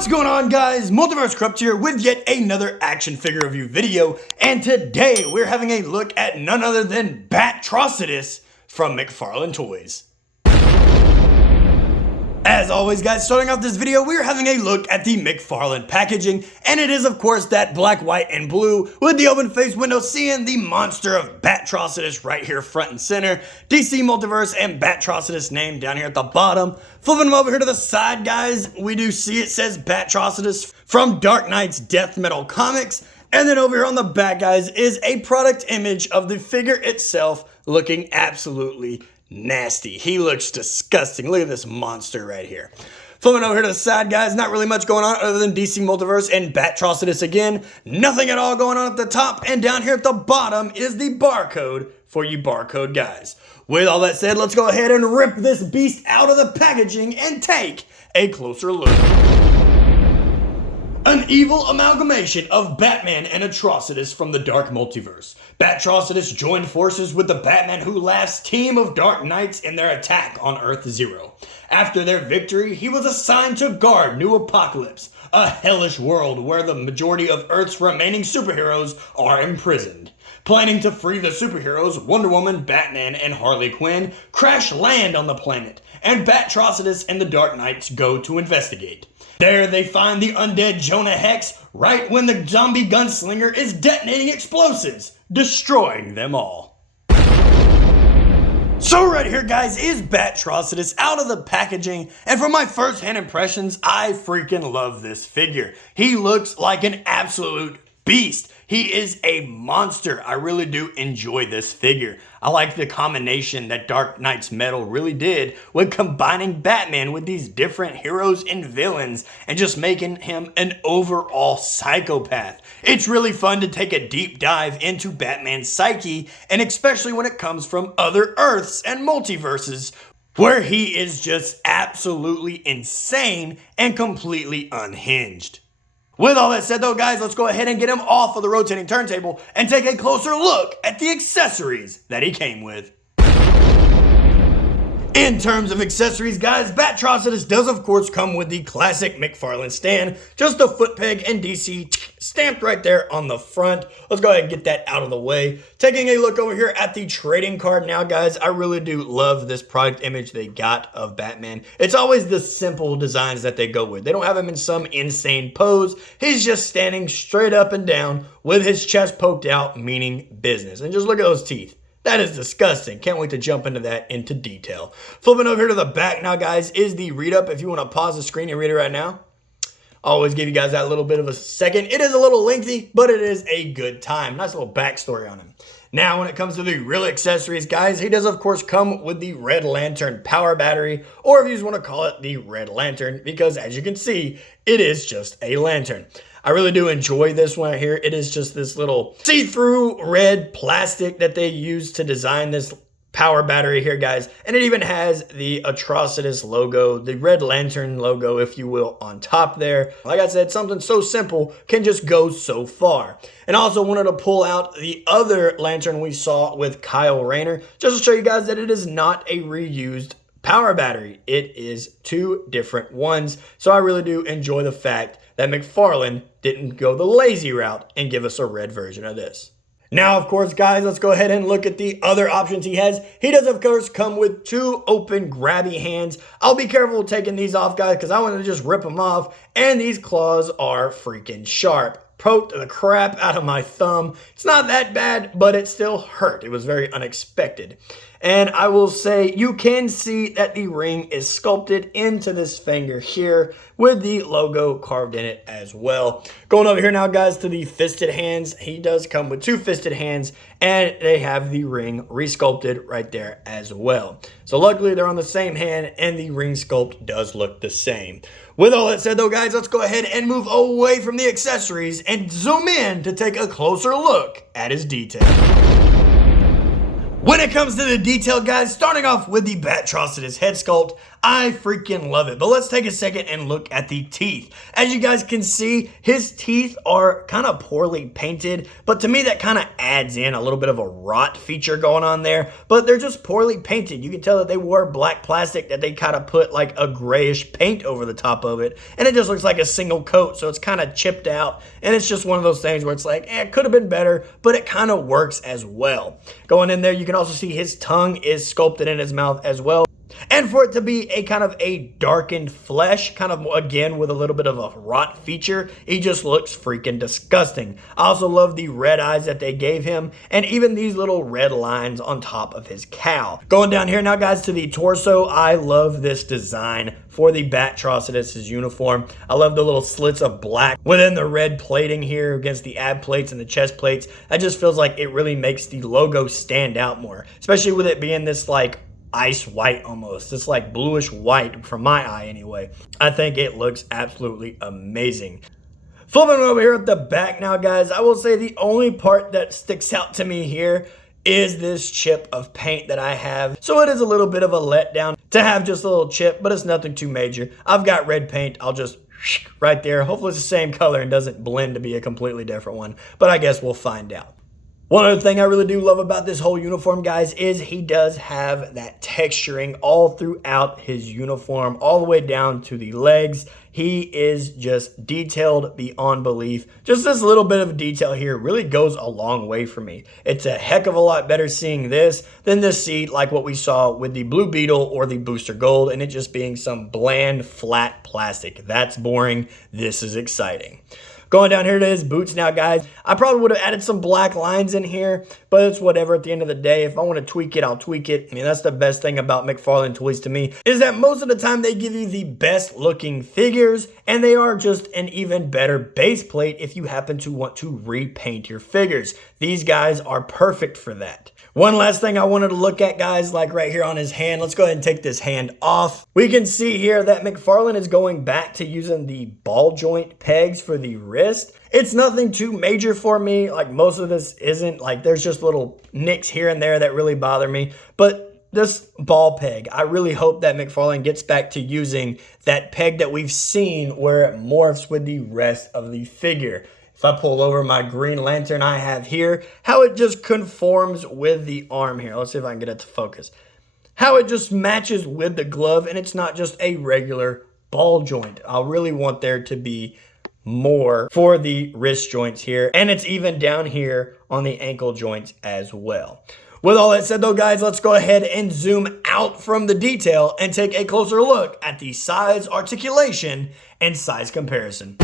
What's going on, guys? Multiverse Corrupt here with yet another action figure review video, and today we're having a look at none other than Batrocious from McFarlane Toys. As always, guys, starting off this video, we're having a look at the McFarlane packaging, and it is, of course, that black, white, and blue with the open face window, seeing the monster of Batrocious right here front and center, DC Multiverse and Batrocious name down here at the bottom. Flipping them over here to the side, guys, we do see it says Batrocious from Dark Knight's Death Metal Comics, and then over here on the back, guys, is a product image of the figure itself looking absolutely nasty. He looks disgusting. Look at this monster right here. Flipping over here to the side, guys, not really much going on other than DC Multiverse and Batrocious again. Nothing at all going on at the top, and down here at the bottom is the barcode for you barcode guys. With all that said, let's go ahead and rip this beast out of the packaging and take a closer look. An evil amalgamation of Batman and Atrocious from the Dark Multiverse. Batrocious joined forces with the Batman Who Laughs team of Dark Knights in their attack on Earth Zero. After their victory, he was assigned to guard New Apokolips, a hellish world where the majority of Earth's remaining superheroes are imprisoned. Planning to free the superheroes, Wonder Woman, Batman, and Harley Quinn crash land on the planet, and Batrocious and the Dark Knights go to investigate. There they find the undead Jonah Hex right when the zombie gunslinger is detonating explosives, destroying them all. So right here, guys, is Batrocious out of the packaging, and from my first-hand impressions, I freaking love this figure. He looks like an absolute beast. He is a monster. I really do enjoy this figure. I like the combination that Dark Knight's Metal really did with combining Batman with these different heroes and villains and just making him an overall psychopath. It's really fun to take a deep dive into Batman's psyche, and especially when it comes from other Earths and multiverses, where he is just absolutely insane and completely unhinged. With all that said though, guys, let's go ahead and get him off of the rotating turntable and take a closer look at the accessories that he came with. In terms of accessories, guys, Batrocious does of course come with the classic McFarlane stand, just a foot peg and DC stamped right there on the front. Let's go ahead and get that out of the way. Taking a look over here at the trading card now, guys, I really do love this product image they got of Batman. It's always the simple designs that they go with. They don't have him in some insane pose. He's just standing straight up and down with his chest poked out, meaning business. And just look at those teeth. That is disgusting. Can't wait to jump into that into detail. Flipping over here to the back now, guys, is the read-up. If you want to pause the screen and read it right now, always give you guys that little bit of a second. It is a little lengthy, but it is a good time. Nice little backstory on him. Now, when it comes to the real accessories, guys, he does, of course, come with the Red Lantern power battery, or if you just want to call it the Red Lantern, because as you can see, it is just a lantern. I really do enjoy this one here. It is just this little see-through red plastic that they use to design this power battery here, guys. And it even has the Atrocious logo, the Red Lantern logo, if you will, on top there. Like I said, something so simple can just go so far. And I also wanted to pull out the other lantern we saw with Kyle Rayner, just to show you guys that it is not a reused power battery. It is two different ones. So I really do enjoy the fact that McFarlane didn't go the lazy route and give us a red version of this. Now, of course, guys, let's go ahead and look at the other options he has. He does, of course, come with two open grabby hands. I'll be careful taking these off, guys, because I want to just rip them off. And these claws are freaking sharp. Poked the crap out of my thumb. It's not that bad, but it still hurt. It was very unexpected. And I will say you can see that the ring is sculpted into this finger here with the logo carved in it as well. Going over here now, guys, to the fisted hands. He does come with two fisted hands, and they have the ring resculpted right there as well. So luckily they're on the same hand, and the ring sculpt does look the same. With all that said though, guys, let's go ahead and move away from the accessories and zoom in to take a closer look at his detail. When it comes to the detail, guys, starting off with the Batrocious head sculpt, I freaking love it. But let's take a second and look at the teeth. As you guys can see, his teeth are kind of poorly painted, but to me that kind of adds in a little bit of a rot feature going on there, but they're just poorly painted. You can tell that they wore black plastic, that they kind of put like a grayish paint over the top of it, and it just looks like a single coat, so it's kind of chipped out, and it's just one of those things where it's like, it could have been better, but it kind of works as well. Going in there, you can also see his tongue is sculpted in his mouth as well. And for it to be a kind of a darkened flesh, kind of again with a little bit of a rot feature, he just looks freaking disgusting. I also love the red eyes that they gave him, and even these little red lines on top of his cowl. Going down here now, guys, to the torso, I love this design for the Batrocious' uniform. I love the little slits of black within the red plating here against the ab plates and the chest plates. That just feels like it really makes the logo stand out more, especially with it being this like ice white almost. It's like bluish white from my eye anyway. I think it looks absolutely amazing. Flipping over here at the back now, guys, I will say the only part that sticks out to me here is this chip of paint that I have. So it is a little bit of a letdown to have just a little chip, but it's nothing too major. I've got red paint. I'll just right there. Hopefully it's the same color and doesn't blend to be a completely different one, but I guess we'll find out. One other thing I really do love about this whole uniform, guys, is he does have that texturing all throughout his uniform, all the way down to the legs. He is just detailed beyond belief. Just this little bit of detail here really goes a long way for me. It's a heck of a lot better seeing this than to see like what we saw with the Blue Beetle or the Booster Gold, and it just being some bland, flat plastic. That's boring. This is exciting. Going down here to his boots now, guys. I probably would have added some black lines in here, but it's whatever at the end of the day. If I want to tweak it, I'll tweak it. I mean, that's the best thing about McFarlane Toys to me, is that most of the time they give you the best looking figures, and they are just an even better base plate if you happen to want to repaint your figures. These guys are perfect for that. One last thing I wanted to look at, guys, like right here on his hand. Let's go ahead and take this hand off. We can see here that McFarlane is going back to using the ball joint pegs for the wrist. It's nothing too major for me. Like most of this isn't, like there's just little nicks here and there that really bother me. But this ball peg, I really hope that McFarlane gets back to using that peg that we've seen where it morphs with the rest of the figure. If I pull over my Green Lantern I have here, how it just conforms with the arm here. Let's see if I can get it to focus. How it just matches with the glove, and it's not just a regular ball joint. I really want there to be more for the wrist joints here, and it's even down here on the ankle joints as well. With all that said though, guys, let's go ahead and zoom out from the detail and take a closer look at the size, articulation, and size comparison.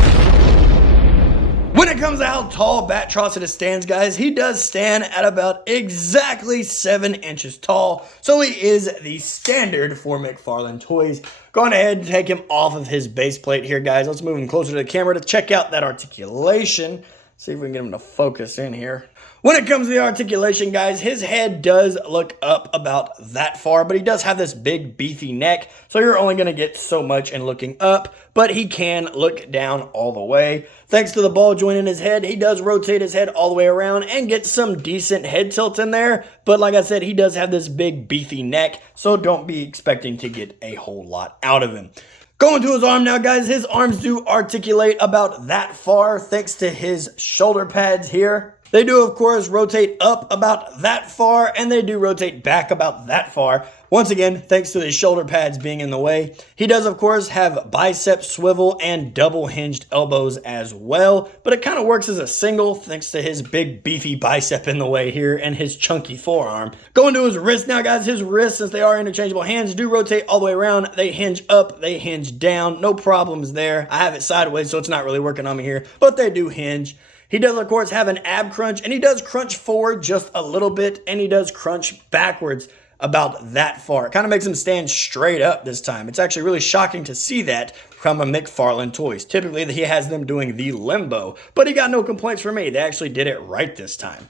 When it comes to how tall Batrocious stands, guys, he does stand at about exactly 7 inches tall, so he is the standard for McFarlane Toys. Going ahead and take him off of his base plate here, guys. Let's move him closer to the camera to check out that articulation. See if we can get him to focus in here. When it comes to the articulation, guys, his head does look up about that far, but he does have this big beefy neck, so you're only going to get so much in looking up, but he can look down all the way. Thanks to the ball joint in his head, he does rotate his head all the way around and get some decent head tilt in there, but like I said, he does have this big beefy neck, so don't be expecting to get a whole lot out of him. Going to his arm now, guys, his arms do articulate about that far thanks to his shoulder pads here. They do, of course, rotate up about that far, and they do rotate back about that far. Once again, thanks to his shoulder pads being in the way. He does, of course, have bicep swivel and double hinged elbows as well, but it kind of works as a single thanks to his big beefy bicep in the way here and his chunky forearm. Going to his wrist now, guys. His wrists, since they are interchangeable hands, do rotate all the way around. They hinge up, they hinge down. No problems there. I have it sideways, so it's not really working on me here, but they do hinge. He does, of course, have an ab crunch, and he does crunch forward just a little bit, and he does crunch backwards about that far. It kind of makes him stand straight up this time. It's actually really shocking to see that from a McFarlane Toys. Typically, he has them doing the limbo, but he got no complaints from me. They actually did it right this time.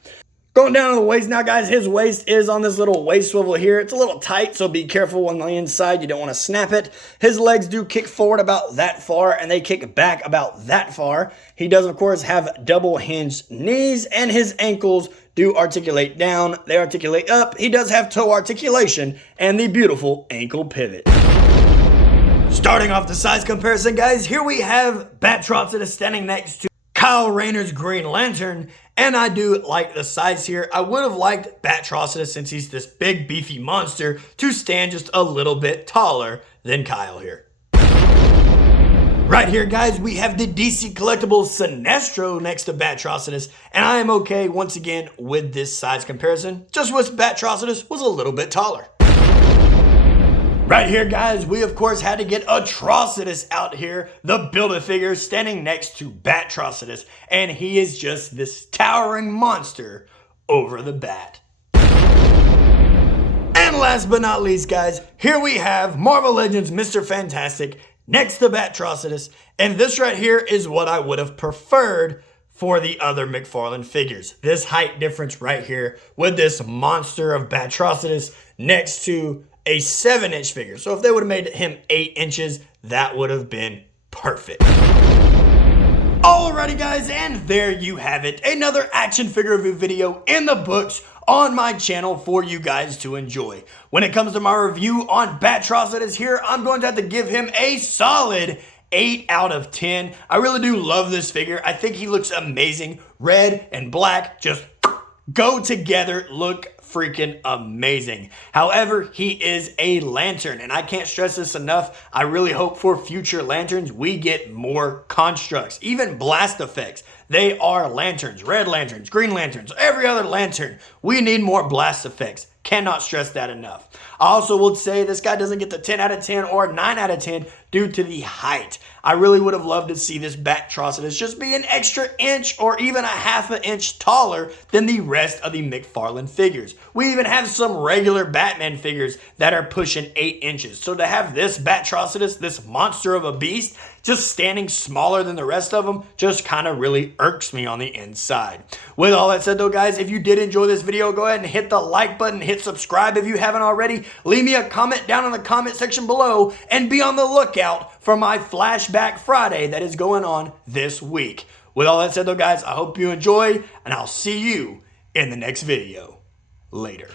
Going down to the waist now, guys, his waist is on this little waist swivel here. It's a little tight, so be careful on the inside. You don't want to snap it. His legs do kick forward about that far, and they kick back about that far. He does, of course, have double hinged knees, and his ankles do articulate down. They articulate up. He does have toe articulation and the beautiful ankle pivot. Starting off the size comparison, guys, here we have Batrocious standing next to Kyle Rayner's Green Lantern, and I do like the size here. I would have liked Batrocious, since he's this big beefy monster, to stand just a little bit taller than Kyle here. Right here, guys, we have the DC Collectibles Sinestro next to Batrocious, and I am okay, once again, with this size comparison. Just wish Batrocious was a little bit taller. Right here, guys, we of course had to get Atrocitus out here, the Build-A-Figure, standing next to Batrocious, and he is just this towering monster over the bat. And last but not least, guys, here we have Marvel Legends Mr. Fantastic next to Batrocious, and this right here is what I would have preferred for the other McFarlane figures. This height difference right here with this monster of Batrocious next to a 7-inch figure. So if they would have made him 8 inches, that would have been perfect. Alrighty, guys, and there you have it. Another action figure review video in the books on my channel for you guys to enjoy. When it comes to my review on Batrocious here, I'm going to have to give him a solid 8 out of 10. I really do love this figure. I think he looks amazing. Red and black just go together, look freaking amazing. However, he is a lantern, and I can't stress this enough. I really hope for future lanterns we get more constructs, even blast effects. They are lanterns, red lanterns, green lanterns, every other lantern. We need more blast effects. Cannot stress that enough. I also would say this guy doesn't get the 10 out of 10 or 9 out of 10 due to the height. I really would have loved to see this Batrocious just be an extra inch or even a half an inch taller than the rest of the McFarlane figures. We even have some regular Batman figures that are pushing 8 inches. So to have this Batrocious, this monster of a beast, just standing smaller than the rest of them just kind of really irks me on the inside. With all that said though, guys, if you did enjoy this video, go ahead and hit the like button, hit subscribe if you haven't already, leave me a comment down in the comment section below, and be on the lookout for my Flashback Friday that is going on this week. With all that said though, guys, I hope you enjoy, and I'll see you in the next video. Later.